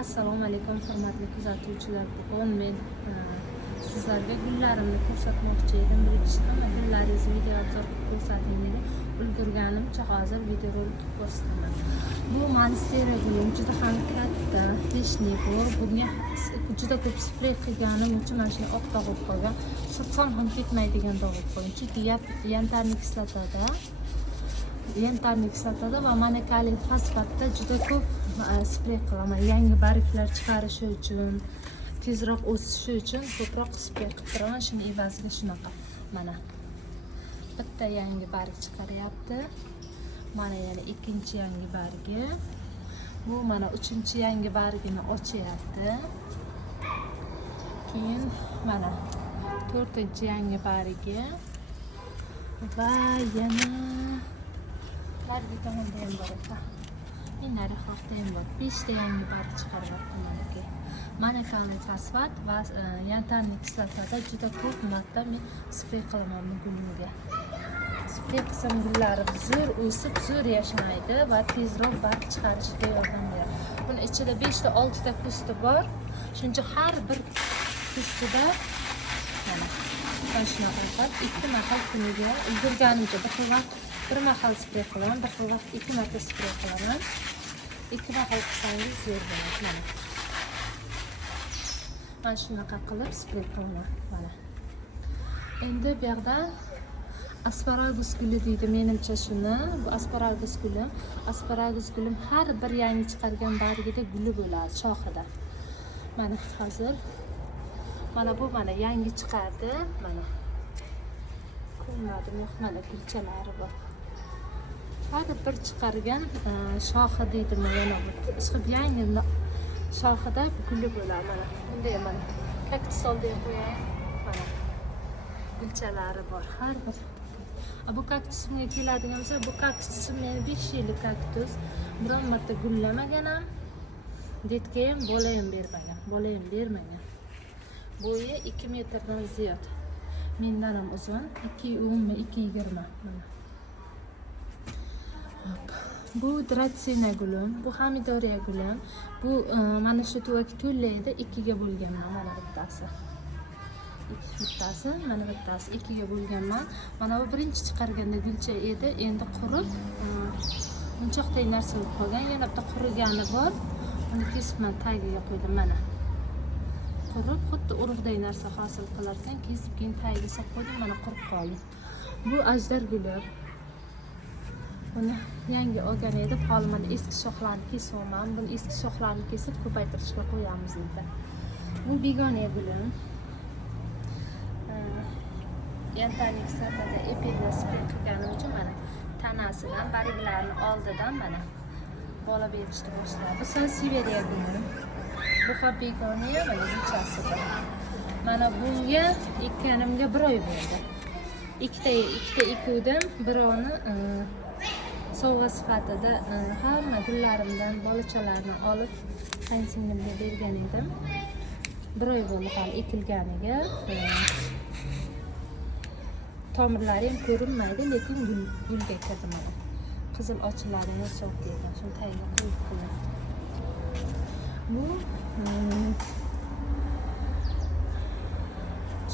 Assalomu alaykum hurmatli kuzatuvchilar. Bugun men sizlarga gullarimni ko'rsatmoqchi edim. Bilishim gullaringizni video obzor qilib ko'rsating dedim. Ulgurganimcha hozir video rolik ko'rsataman. Bu monstera gulim juda ham katta, teshli bor. Bunga juda ko'p sprey qilganim uchun mana shuni oq dog'ib qo'ygan. Surtsam ham ketmaydigan dog'ib qo'ygan. Chunki yantarni kislotada va manakali fosfatda juda ko'p sprey qilaman. Yangi barglar chiqarishi uchun, tezroq o'sishi uchun ko'proq sprey qilib turaman. Shuni evaziga shunaqa. Mana bitta yangi barg chiqaryapti. Mana yana ikkinchi yangi bargi. Bu mana uchinchi yangi bargini ochyapti. Keyin mana to'rtinchi yangi bargi va yana narigi tomonda ham bor ekan. Nari hafta ham bor. 5 ta yangi barg chiqaryapti meniki. Manakali fosfat va yantarni kislotada juda ko'p marta men sprey qilaman bu gulga. Sprey qilsam gullarim zo'r o'sib, zo'r yashnaydi va tezroq barg chiqarishiga yordam beradi. Buni ichida 5 ta 6 ta kusti bor. Shuning uchun har bir kustida mana shunaqa qilib 2 mahal kuniga ulgurganimcha bir mahal sprey qilaman, bir xil vaqt 2 marta sprey qilaman. 2 mahal qilsangiz zo'r bo'ladi. Mana shunaqa qilib sprey qilaman. Mana. Endi bu yerdan asparagus guli deydi menimcha shuni. Bu asparagus gulim har bir yangi chiqargan bargida guli bo'ladi shoxida. Mana hozir mana bu mana yangi chiqardi. Mana ko'rmadim, mana gulchalari bor. Har bir chiqargan shoxi deydimi yana bu. Chiqib yangi shoxida guli bo'ladi. Mana bunday mana kaktus oldiga qo'yaylik. Mana gulchalari bor har bir. Bu kaktusimga keladigan bo'lsa, bu kaktusim meni 5 yillik kaktus. Biron marta gullamagan ham, detga ham bola ham bermagan. Bo'yi 2 metrdan ziyod. Mendan ham uzun, 2.10 2.20 mana. Bu dratsina gulim, bu hamidoriya gulim. Bu mana shu tuvaki to'llaydi, 2 ga bo'lganman mana bittasi. Mana bittasi 2 ga bo'lganman. Mana bu birinchi chiqarganda gulcha edi, endi qurib, bunchoqday narsa bo'lib qolgan. Yana bitta qurigani bor. Uni kesibman, tagiga qo'ydim mana. Qurib, xuddi urug'day narsa hosil qilarkan, kesib keyin tagiga solib qo'ydim, mana qurib qoldi. Bu ajdar guli. Buni yangi olgan edim, hali mana eski shoxlarni kesaman. Buni eski shoxlarni kesib ko'paytirishga qo'yamiz endi. Bu begona gulim. Yantarni kislotada epidna sprey qilganim uchun mana tanasidan, barglarni oldidan mana bola berishni boshladi. Bu sanseveriya gulim. Bu ham begona, mana bunchasi bor. Mana bunga ekkanimga 1 oy bo'ldi. Ikkita ekuvdim, birovni sovg'a sifatida hamma gullarimdan bolachalarni olib qayinsinglimga bergan edim. 1 oy bo'ldi hali ekilganiga. Tomirlari ham ko'rinmaydi, lekin gulga kirdi mana. Qizil ochiladi, so'q deydi. Shuni tagiga qo'yib qo'ydim. Bu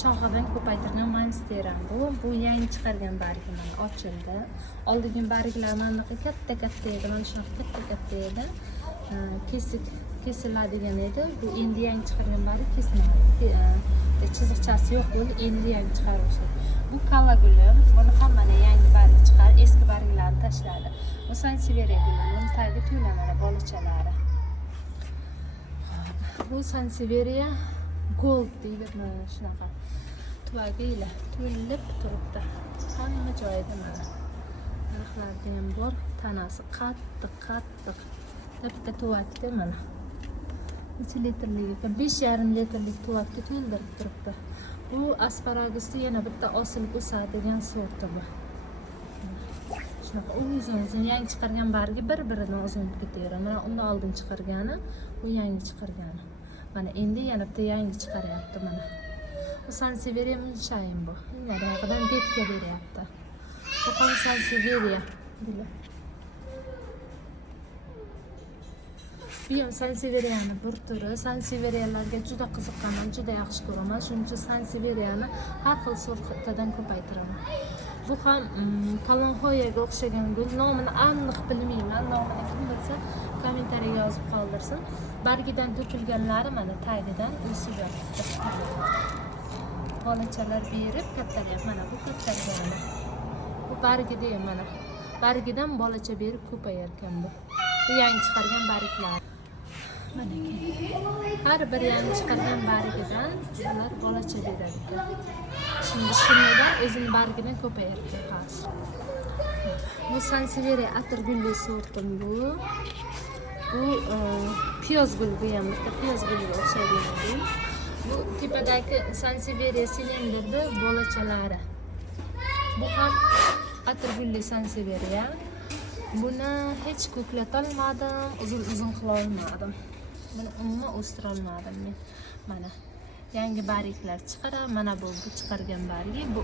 shoxidan ko'paytirgan monstera. Bu yangi chiqargan bargi mana ochildi. Oldingi barglar mana katta edi, mana shunaqa katta edi. Kesiladigan edi. Bu endi yangi chiqargan barg kesilmadi. Chiziqchasi yo'q bo'ldi, endi yangi chiqaruvchi. Bu kalla gulim. Buni ham mana yangi barg chiqar, eski barglarni tashladi. Bu sanseveriya gulim. Buni tagi to'la mana bolachalari. Bu sanseveriya gold deydi mana shunaqa. Tuvagilar to'lib turibdi. Hamma joyida mana. Narxlarida ham bor. Tanasi qattiq. Bitta tuvakda mana 3 litrlik, 5,5 litrlik tuvakda to'ldirib turibdi. Bu asparagusni yana bitta osilib o'sadigan sorti bu. Shunaqa uzun yangi chiqargan bargi bir-biridan uzun ketaveradi. Mana undan oldin chiqargani, bu yangi chiqargani. Mana endi yana bitta yangi chiqaryapti mana. Bu sanseveriya munchayin bu. Naryoqdan betga beryapti. Bu ham sanseveriya. Bu ham Sanseveriyani bir turi. Sanseveriyalarga juda qiziqqaman, juda yaxshi ko'raman. Shuning uchun Sanseveriyani har xil sortdan ko'paytiraman. Bu ham Kalanhoyaga o'xshagan gul. Nomini aniq bilmayman. Nomini kim bilsa kommentariyaga yozib qoldirsin. Bargidan to'kilganlari mana tagidan o'sib yotibdi. Bolachalar berib kattalyapti. Mana bu kattaligini. Bu bargida mana. Bargidan bolacha berib ko'payar ekan bu. Bu yangi chiqargan barglar. Mana har bir yangi chiqargan bargidan ular bolacha beradi ekan. Şimdi shundan o'zini bargidan ko'payar ekan hozir. Bu Sanseveriya atirgulli sortim bu. Bu piyoz guli bu ham piyoz guliga o'xshaydigan gul. Bu tepadagi Sanseveriya silindirda bolachalari. Bu ham atirgulli Sanseveriya. Buni hech ko'klatolmadim, uzun qila olmadim. Buni umuman o'stira olmadim men. Mana yangi barglar chiqarib, mana bu chiqargan bargi, bu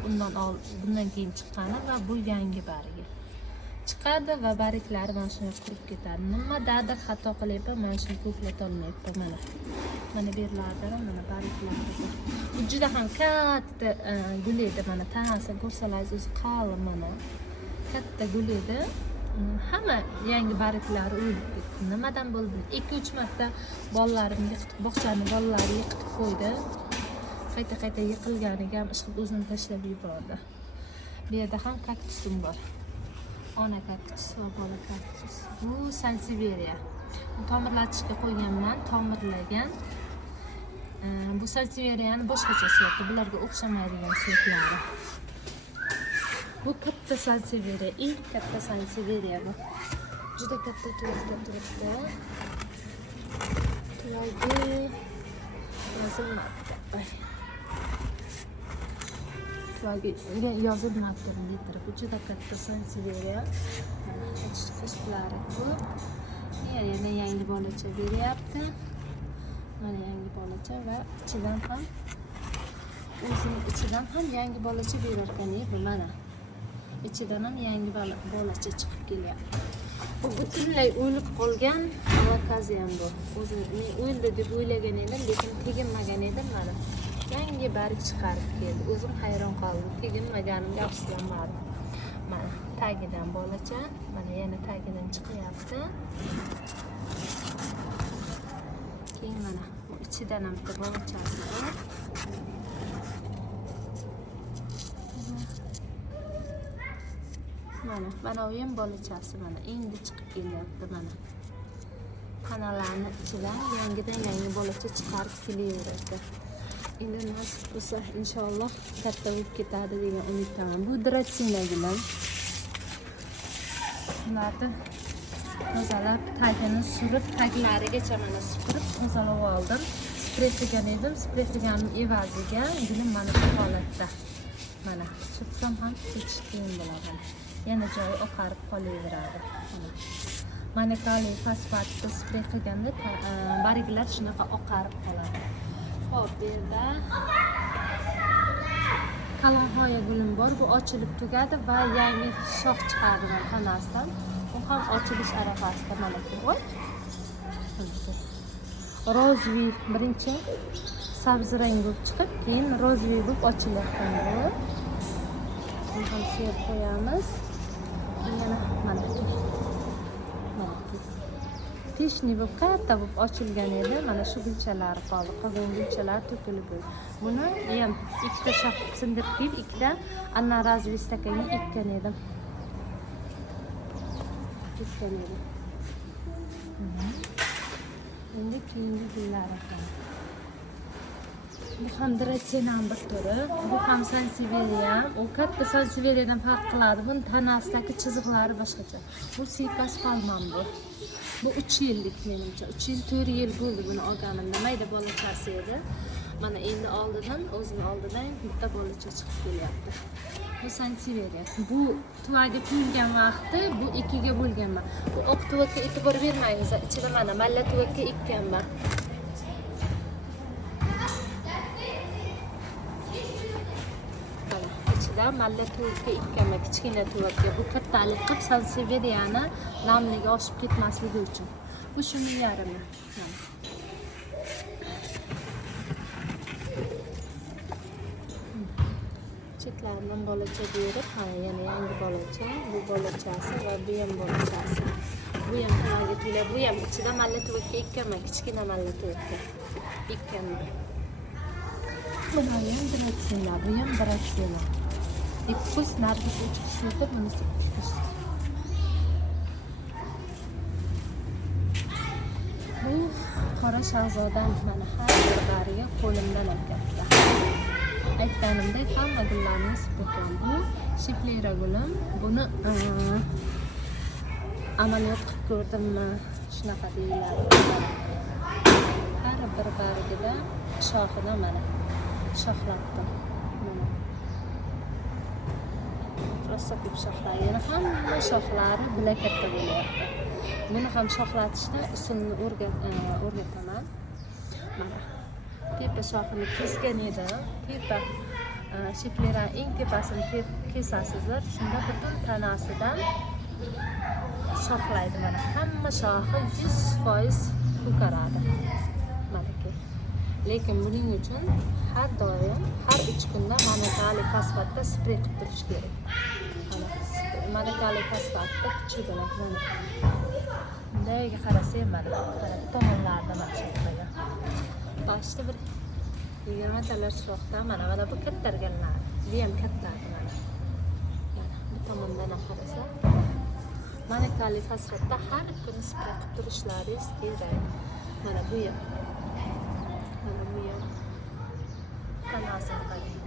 bundan keyin chiqqani va bu yangi bargi. Chiqadi va barglari mana shunday qurib ketadi. Nimadadir xato qilyapman, mana shuni ko'klatolmayapman mana. Mana bu yerlarda mana barglar. Bu juda ham katta gul edi, mana tanasi ko'rsalaringiz o'zi qalin mana. Katta gul edi. Hamma yangi barglari o'lib ketdi. Nimadan bo'ldi? 2-3 marta bolalarimga bog'chani bolalari yiqitib qo'ydi. Qayta yiqilganiga ham ishqib o'zini tashlab yubordi. Bu yerda ham kaktusim bor. Ona kaktus va bola kaktus. Bu Sanseveriya. Tomirlatishga qo'yganman, tomirlagan. Bu Sanseveriyani boshqacha sorti, bularga o'xshamaydigan sortlari. Bu katta Sanseveriya, eng katta Sanseveriya bu. Juda katta turibdi. Turagi yozilmabdi. Yozilmabdi litri. Bu juda katta Sanseveriya. Qishqishlari ko'p. Yana yangi bolacha beryapti. Mana yangi bolacha va ichidan ham o'zining ichidan ham yangi bolacha berar ekan, bu mana. İçidan ham yangi bolacha chiqib kelyapti. Bu butunlay o'lib qolgan alakaziyam bu. O'zim men o'ldi deb o'ylagan edim, lekin teginmagan edim mana. Yangi barg chiqarib keldi. O'zim hayron qoldim. Teginmaganimga afsuslanmadim. Mana tagidan bolacha, mana yana tagidan chiqyapti. Keyin mana bu ichidan ham bolachasi bor. Mana u ham bolachasi mana endi chiqib kelyapti mana. Xonalarning ichidan yangi bolacha chiqarib kelaveradi. Endi nasib bo'lsa inshaalloh katta bo'lib ketadi degan umiddaman. Bu dratsinagilar. Ularni tozalab, tagini surib, taglarigacha mana supurib tozalab oldim. Sprey qilgan edim. Sprey qilganim evaziga gulim mana shu holatda. Mana sursam ham ketish qiyin bo'ladi. Yana joyi oqarib qolaveradi. Manikali fosfatni sprey qilganda barglar shunaqa oqarib qoladi. Xo'p, bu yerda Kalanhoya gulim bor. Bu ochilib tugadi va yangi shox chiqardim tanasidan. U ham ochilish arafasida mana ko'rib. Rozvi birinchi sabzi rang bo'lib chiqib, keyin rozvi bo'lib ochilyapti bu. Buni ham serib qo'yamiz. Yana mana peshni bo'lib katta bo'lib ochilgan edi. Mana shu gulchalari qoldi. Qolgan gulchalar to'kilib bo'ldi. Buni ham ikkita shox sindirib kelib, ikkita anna razvi stakanga ekkan edim. Endi keyingi gullar ekan. Bu ham dratsinaning bir turi. Bu ham Sanseveriya. U katta Sanseveriyadan farq qiladi. Buni tanasidagi chiziqlari boshqacha. Bu Sikas palmam bu. Bu 3 yillik menimcha. 3 yil, 4 yil bo'ldi buni olganimda. Mayda bolachasi edi. Mana endi o'zini oldidan bitta bolacha chiqib kelyapti. Bu Sanseveriya. Bu tuvaga qo'yilgan vaqti bu 2 ga bo'lganman. Bu oq tuvakka e'tibor bermaymiz. Ichida mana malla tuvakka ekkanman. Malla tuvakka ekkanman, kichkina tuvakka. Bu kattalik qilib Sanseveriyani namligi oshib ketmasligi uchun. Bu Bu şunun yarımı. Chetlaridan bolacha berib, yana yangi bolacha, bu bolachasi va bu ham bolachasi. Bu ham tanaga to'la, bu ham ichida malla tuvakka ekkama, kichkina malla tuvakka. Ekkanda. Bular ham dratsiylar, bu ham dratsiylar. İpkus nargis 3 kişidir, bunisi 3 kişi. Bu qora shahzodam mana har bir bariga qo'limdan olganlar. Aytganimdek hamma gullarni spikam. Bu shiflera gulim. Buni amaliyot qilib ko'rdimmi? Shunaqa deyiladi. Har bir barigida shoxida mana shoxlatdim. Mana. Rosa ko'p shoxlar. Yana hamma shoxlari bila katta bo'lyapti. Buni ham shoxlatishda usulni o'rgataman. Mana. Tepa shoxini kesgan edim. Tepa shiflera eng tepasini kesasizlar. Shunda butun tanasidan shoxlaydi mana. Hamma shoxi 100% ko'karadi. Mana ki. Lekin buning uchun har doim har 3 kunda monokali fosfatda sprey qilib turish kerak. Monokali fosfatda kuchiga mana. Bundaga qarasam mana. Tomonlarida mana shu qilgan. Boshda bir 20 talar shoxda mana bu kattarganlar. Bu ham kattadi mana. Bu tomondan qarasa monokali fosfatda har kuni sprey qilib turishlaringiz kerak. Mana bu ham. Mana bu ham. Tanasini qarang.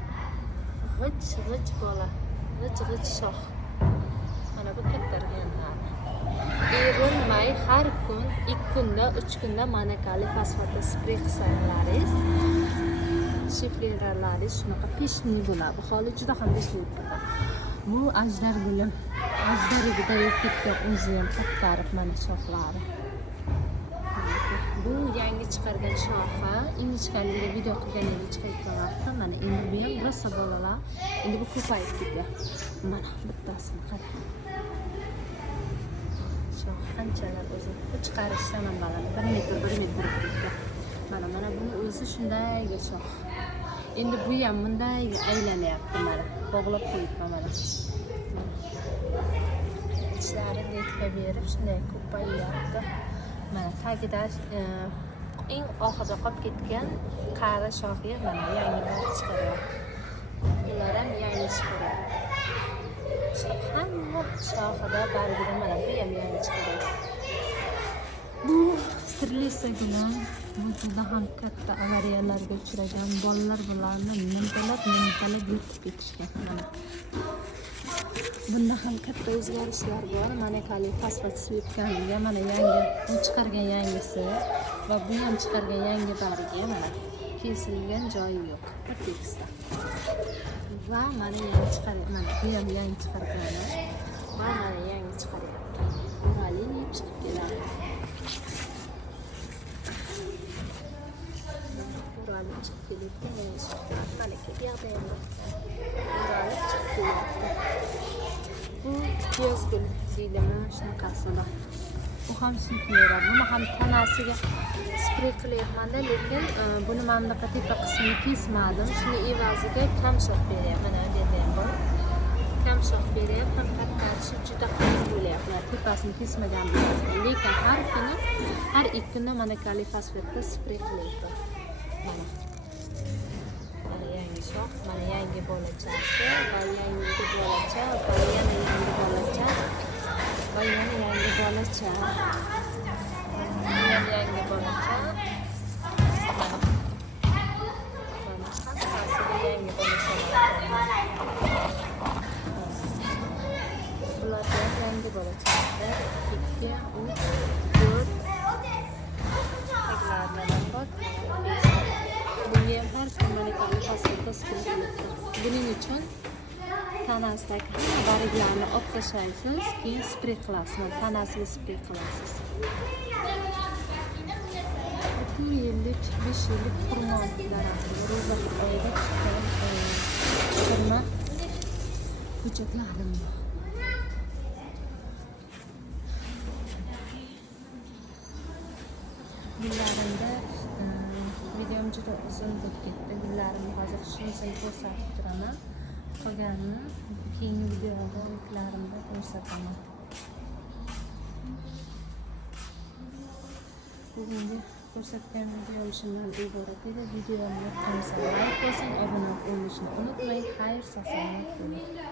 G'ich bola. G'ich shox. Mana bu kattarganlar. Erinmay har kun 2 kunda 3 kunda monokali fosfatda sprey qilsalaringiz shifleralarimiz shunaqa pishni bo'ladi. Holi juda ham pishni bo'ladi. Bu ajdar gulim. Ajdarigida ketgan o'zi ham qattiq mana shoxlari. Bu yangi chiqargan shoxi. Ingichkaligiga video qilgan edim chiqayotgan vaqtda mana endi bu ham rosa bolalar. Endi bu ko'payib ketdi. Mana bittasini qarang. Qanchalar o'zi chiqarishdan ham baland 1 metr ketdi. Mana buni o'zi shunday shox. Endi bu ham bunday aylanyapti mana. Bog'lab qo'yibman mana. Ichlari netga berib shunday ko'payyapti. Mana tagida eng oxirida qolib ketgan qari shoxi mana yangi chiqaryapti. Ular ham yangi chiqaryapti. Hamma shoxida bargida mana bu ham yangi chiqaryapti. Bu strelisa bilan bu juda ham katta avariyalarga uchragan bolalar bularni mintalab yutib ketishgan mana. Bunda ham katta o'zgarishlar bor. Monokali fosfat sepkaniga mana yangi chiqargan yangisi va bu ham chiqargan yangi bariga mana kesilgan joyi yo'q. Tekstda. Va mana yangi chiqargan mana bu ham yangi chiqargan. Va mana yangi chiqaryapti. Uralini chiqib keladi. Uralini chiqib kelayotgan mana shu yoqda ham uralib chiqib kelyapti. Bu piyozgul deydimi shunaqasida. Bu ham shiflera. Buni ham tanasiga sprey qilyapman-da, lekin buni mana bunaqa tepa qismini kesmadim. Shuni evaziga kam shox beryapman. Mana bu yerda ham bor. Kam shox beryapman, kattarishi juda qiyin bo'lyapti. Tepasini kesmagan bo'lasizlar. Lekin har kuni, har 2 kunda monokali fosfatda sprey qilyapman. Mana. Mana yangi shox, mana yangi bolachasi, va yangi bolacha, va yana yangi bolacha, va yana yangi bolacha. Yangi bolacha. Mana hammasi yangi bolachalar. Bular yangi bolachalar. 2, 3, 4. Taglaridan bor. Bunga har kuni monokali fosfatda sprey qilyapti. Buning uchun tanasidagi hamma barglarni olib tashlaysiz, keyin sprey qilasiz. Tanasiga sprey qilasiz. 2 yillik, 5 yillik xurmolar ro'za oyida chiqqan xurmo ko'chatlarim bor. gullarimda videom juda uzun bo'lib ketdi. Gullarimni hozir shunchalik ko'rsatib turaman. Qolganini keyingi videoda yuklarimda ko'rsataman. Bugungi ko'rsatgan videom shundan iborat edi. Videomni yoqqansa like bosing, obuna bo'lishni unutmang. Xayr, sog' salomat bo'ling.